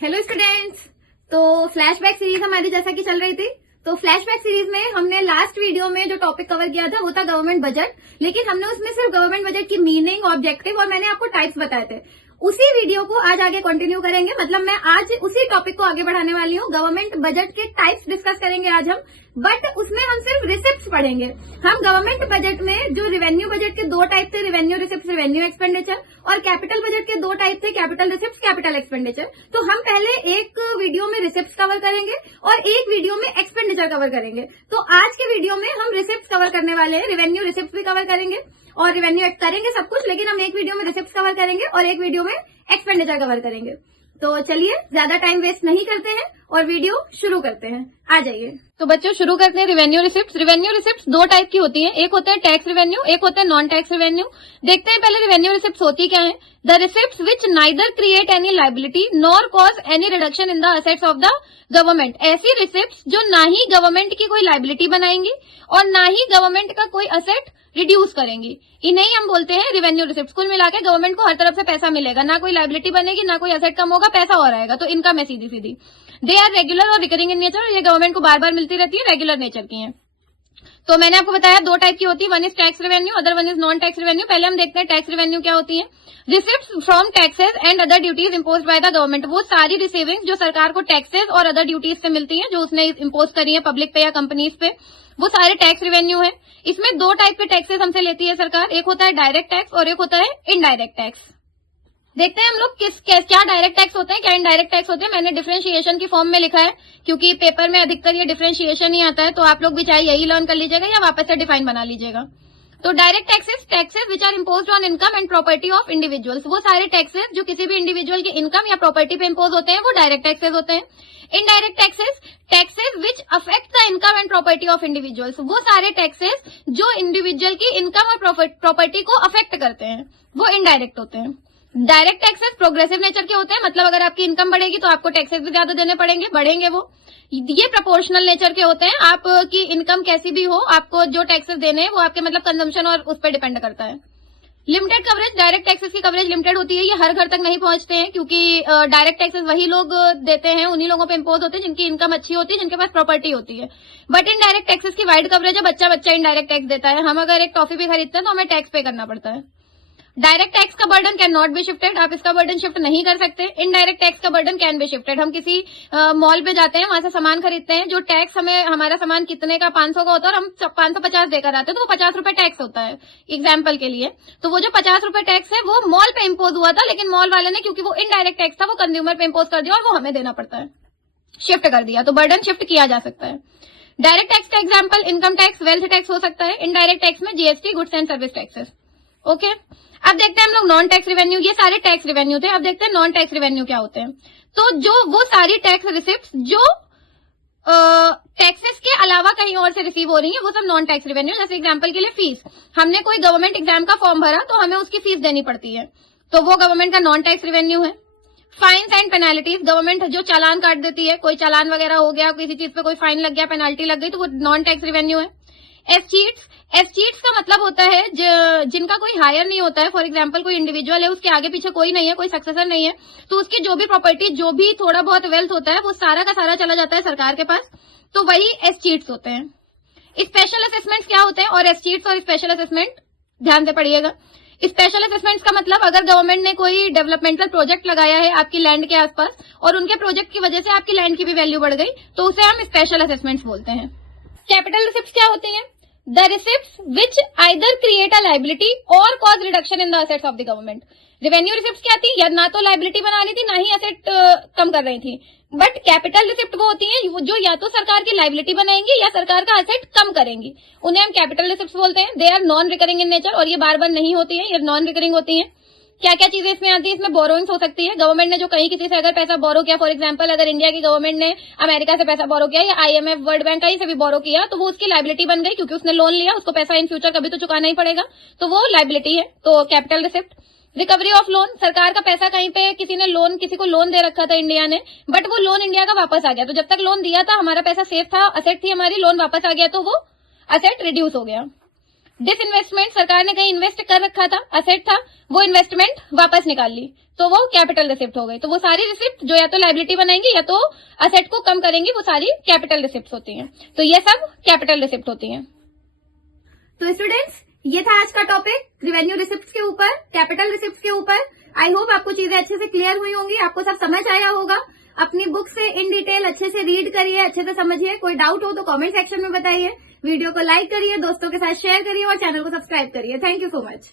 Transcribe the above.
Hello students. तो flashback series हमारी जैसा कि चल रही थी, तो फ्लैशबैक सीरीज में हमने लास्ट वीडियो में जो टॉपिक कवर किया था वो था गवर्नमेंट बजट। लेकिन हमने उसमें सिर्फ गवर्नमेंट बजट की मीनिंग, ऑब्जेक्टिव और मैंने आपको टाइप्स बताए थे। उसी वीडियो को आज आगे कंटिन्यू करेंगे, मतलब मैं आज उसी टॉपिक को आगे बढ़ाने वाली हूँ। गवर्नमेंट बजट के टाइप्स डिस्कस करेंगे आज हम, बट उसमें हम सिर्फ रिसिप्ट्स पढ़ेंगे। हम गवर्नमेंट बजट में जो रिवेन्यू बजट के दो टाइप थे, रिवेन्यू रिसिप्ट, रिवेन्यू एक्सपेंडिचर, और कैपिटल बजट के दो टाइप थे, कैपिटल रिसिप्ट, कैपिटल एक्सपेंडिचर। तो हम पहले एक वीडियो में रिसिप्ट कवर करेंगे और एक वीडियो में एक्सपेंडिचर कवर करेंगे। तो आज के वीडियो में हम रिसिप्ट कवर करने वाले हैं, रिवेन्यू रिसिप्ट भी कवर करेंगे और रिवेन्यू करेंगे सब कुछ, लेकिन हम एक वीडियो में रिसिप्ट कवर करेंगे और एक वीडियो में एक्सपेंडिचर कवर करेंगे। तो चलिए ज्यादा टाइम वेस्ट नहीं करते हैं और वीडियो शुरू करते हैं। आ जाइए। तो बच्चों शुरू करते हैं रिवेन्यू रिसिप्ट। रिवेन्यू रिसिप्ट दो टाइप की होती है, एक होता है टैक्स रिवेन्यू, एक होता है नॉन टैक्स रिवेन्यू। देखते हैं पहले रिवेन्यू रिसिप्ट होती क्या है। The receipt which neither create any liability nor cause any reduction in the assets of the government. ऐसी रिसिप्ट जो ना ही गवर्नमेंट की कोई लाइबिलिटी बनाएंगी और ना ही गवर्नमेंट का कोई असेट रिड्यूस करेंगी, इन्हें ही हम बोलते हैं रिवेन्यू रिसिप्ट। कुल मिलाकर गवर्नमेंट को हर तरफ से पैसा मिलेगा, ना कोई लाइबिलिटी बनेगी, ना कोई असेट कम होगा, पैसा और आएगा, तो इनकम है सीधी सीधी। दे आर रेगुलर और रिकरिंग इन नेचर, और ये गवर्नमेंट को बार बार मिलती रहती है, रेगुलर नेचर की है। तो मैंने आपको बताया दो टाइप की होती है, one is tax revenue, other one is non tax revenue. पहले हम देखते हैं टैक्स रेवेन्यू क्या होती है। Receipts from taxes and other duties imposed by the government. वो सारी रिसीविंग जो सरकार को टैक्सेस और अदर ड्यूटीज से मिलती है, जो उसने इम्पोज करी है पब्लिक पे या कंपनीज पे, वो सारे टैक्स रेवेन्यू है। इसमें दो टाइप के टैक्सेस हमसे लेती है सरकार, एक होता है डायरेक्ट टैक्स और एक होता है इनडायरेक्ट टैक्स। देखते हैं हम लोग क्या डायरेक्ट टैक्स होते हैं, क्या इनडायरेक्ट टैक्स होते हैं। मैंने डिफरेंशिएशन की फॉर्म में लिखा है, क्योंकि पेपर में अधिकतर ये डिफरेंशिएशन ही आता है, तो आप लोग भी चाहे यही लर्न कर लीजिएगा या वापस से डिफाइन बना लीजिएगा। तो direct taxes which are imposed on income and property of individuals. वो सारे टैक्सेस जो किसी भी इंडिविजुअल की इनकम या प्रॉपर्टी पे इम्पोज होते हैं, वो डायरेक्ट टैक्सेस होते हैं। Indirect taxes which affect the income and property of individuals. वो सारे टैक्सेस जो इंडिविजुअल की इनकम और प्रॉपर्टी को अफेक्ट करते हैं, वो इनडायरेक्ट होते हैं। डायरेक्ट टैक्सेस प्रोग्रेसिव नेचर के होते हैं, मतलब अगर आपकी इनकम बढ़ेगी तो आपको टैक्सेस भी ज्यादा देने पड़ेंगे, बढ़ेंगे वो। ये प्रोपोर्शनल नेचर के होते हैं, आपकी इनकम कैसी भी हो, आपको जो टैक्सेस देने हैं वो आपके मतलब कंजम्पशन और उस पर डिपेंड करता है। लिमिटेड कवरेज, डायरेक्ट टैक्सेस की कवरेज लिमिटेड होती है, ये हर घर तक नहीं पहुंचते हैं, क्योंकि डायरेक्ट टैक्सेस वही लोग देते हैं, उन्हीं लोगों पे इम्पोज होते हैं जिनकी इनकम अच्छी होती है, जिनके पास प्रॉपर्टी होती है। बट इनडायरेक्ट टैक्सेस की वाइड कवरेज है, बच्चा बच्चा इनडायरेक्ट टैक्स देता है। हम अगर एक टॉफी भी खरीदते हैं तो हमें टैक्स पे करना पड़ता है। डायरेक्ट टैक्स का burden can not be shifted, आप इसका बर्डन शिफ्ट नहीं कर सकते। इनडायरेक्ट टैक्स का बर्डन कैन बी शिफ्टेड। हम किसी मॉल पे जाते हैं, वहां से सामान खरीदते हैं, जो टैक्स हमें, हमारा सामान कितने का 500 का होता है और हम 550 देकर आते हैं, तो वो 50 रुपए टैक्स होता है एग्जाम्पल के लिए। तो वो जो 50 रुपए टैक्स है वो मॉल पे इम्पोज हुआ था, लेकिन मॉल वाले ने, क्योंकि वो इनडायरेक्ट टैक्स था, वो कंज्यूमर पे इम्पोज कर दिया और वो हमें देना पड़ता है, शिफ्ट कर दिया। तो बर्डन शिफ्ट किया जा सकता है। डायरेक्ट टैक्स का example income tax, wealth tax हो सकता है। इनडायरेक्ट टैक्स में GST, goods and service taxes. Okay, अब देखते हैं हम लोग नॉन टैक्स रेवेन्यू। ये सारे टैक्स रेवेन्यू थे, अब देखते हैं नॉन टैक्स रेवेन्यू क्या होते हैं। तो जो वो सारी टैक्स रिसिप्ट जो टैक्सेस के अलावा कहीं और से रिसीव हो रही है, वो सब नॉन टैक्स रेवेन्यू। जैसे एग्जांपल के लिए फीस, हमने कोई गवर्नमेंट एग्जाम का फॉर्म भरा तो हमें उसकी फीस देनी पड़ती है, तो वो गवर्नमेंट का नॉन टैक्स रेवेन्यू है। फाइन्स एंड पेनाल्टीज, गवर्नमेंट जो चालान काट देती है, कोई चालान वगैरह हो गया, किसी चीज पे कोई फाइन लग गया, पेनाल्टी लग गई, तो वो नॉन टैक्स रेवेन्यू है। एस्चीट्स का मतलब होता है जिनका कोई हायर नहीं होता है। फॉर एग्जांपल कोई इंडिविजुअल है, उसके आगे पीछे कोई नहीं है, कोई सक्सेसर नहीं है, तो उसकी जो भी प्रॉपर्टी, जो भी थोड़ा बहुत वेल्थ होता है, वो सारा का सारा चला जाता है सरकार के पास, तो वही एस्चीट्स होते हैं। स्पेशल असेसमेंट्स क्या होते हैं, और एस्चीट्स और स्पेशल असेसमेंट ध्यान से पढ़िएगा। स्पेशल असेसमेंट्स का मतलब अगर गवर्नमेंट ने कोई डेवलपमेंटल प्रोजेक्ट लगाया है आपकी लैंड के आसपास और उनके प्रोजेक्ट की वजह से आपकी लैंड की भी वैल्यू बढ़ गई, तो उसे हम स्पेशल असेसमेंट्स बोलते हैं। कैपिटल रिसिप्ट्स क्या होती हैं। The receipts which either create a liability or cause reduction in the assets of the government. Revenue receipt क्या थी, या ना तो लाइबिलिटी बना रही थी, ना ही असेट कम कर रही थी। बट कैपिटल रिसिप्ट वो होती हैं जो या तो सरकार की लाइबिलिटी बनाएंगी या सरकार का असेट कम करेंगी, उन्हें हम कैपिटल रिसिप्ट बोलते हैं। They are non recurring in nature, और ये बार बार नहीं होती है, ये नॉन रिकरिंग होती है। क्या क्या चीजें इसमें आती है, इसमें बोरोइंग्स हो सकती है। गवर्नमेंट ने जो कहीं किसी से अगर पैसा बोरो किया, फॉर एग्जांपल अगर इंडिया की गवर्नमेंट ने अमेरिका से पैसा बोरो किया या आईएमएफ, वर्ल्ड बैंक कहीं से भी बोरो किया, तो वो उसकी लाइबिलिटी बन गई, क्योंकि उसने लोन लिया, उसको पैसा इन फ्यूचर कभी तो चुकाना ही पड़ेगा, तो वो लाइबिलिटी है, तो capital receipt. Recovery of loan, सरकार का पैसा कहीं पे किसी ने लोन, किसी को लोन दे रखा था इंडिया ने, बट वो लोन इंडिया का वापस आ गया, तो जब तक लोन दिया था हमारा पैसा सेफ था, असेट थी हमारी, लोन वापस आ गया तो वो असेट रिड्यूस हो गया। डिसइन्वेस्टमेंट, सरकार ने कहीं इन्वेस्ट कर रखा था, असेट था, वो इन्वेस्टमेंट वापस निकाल ली तो वो कैपिटल रिसिप्ट हो गई। तो वो सारी रिसिप्ट जो या तो लायबिलिटी बनाएंगी या तो असेट को कम करेंगी, वो सारी कैपिटल रिसिप्ट होती हैं। तो ये सब कैपिटल रिसिप्ट होती हैं। तो स्टूडेंट्स, ये था आज का टॉपिक रेवेन्यू रिसिप्ट के ऊपर, कैपिटल रिसिप्ट के ऊपर। आई होप आपको चीजें अच्छे से क्लियर हुई होंगी, आपको सब समझ आया होगा। अपनी बुक से इन डिटेल अच्छे से रीड करिए, अच्छे से समझिए। कोई डाउट हो तो कमेंट सेक्शन में बताइए। वीडियो को लाइक करिए, दोस्तों के साथ शेयर करिए और चैनल को सब्सक्राइब करिए। Thank you so much.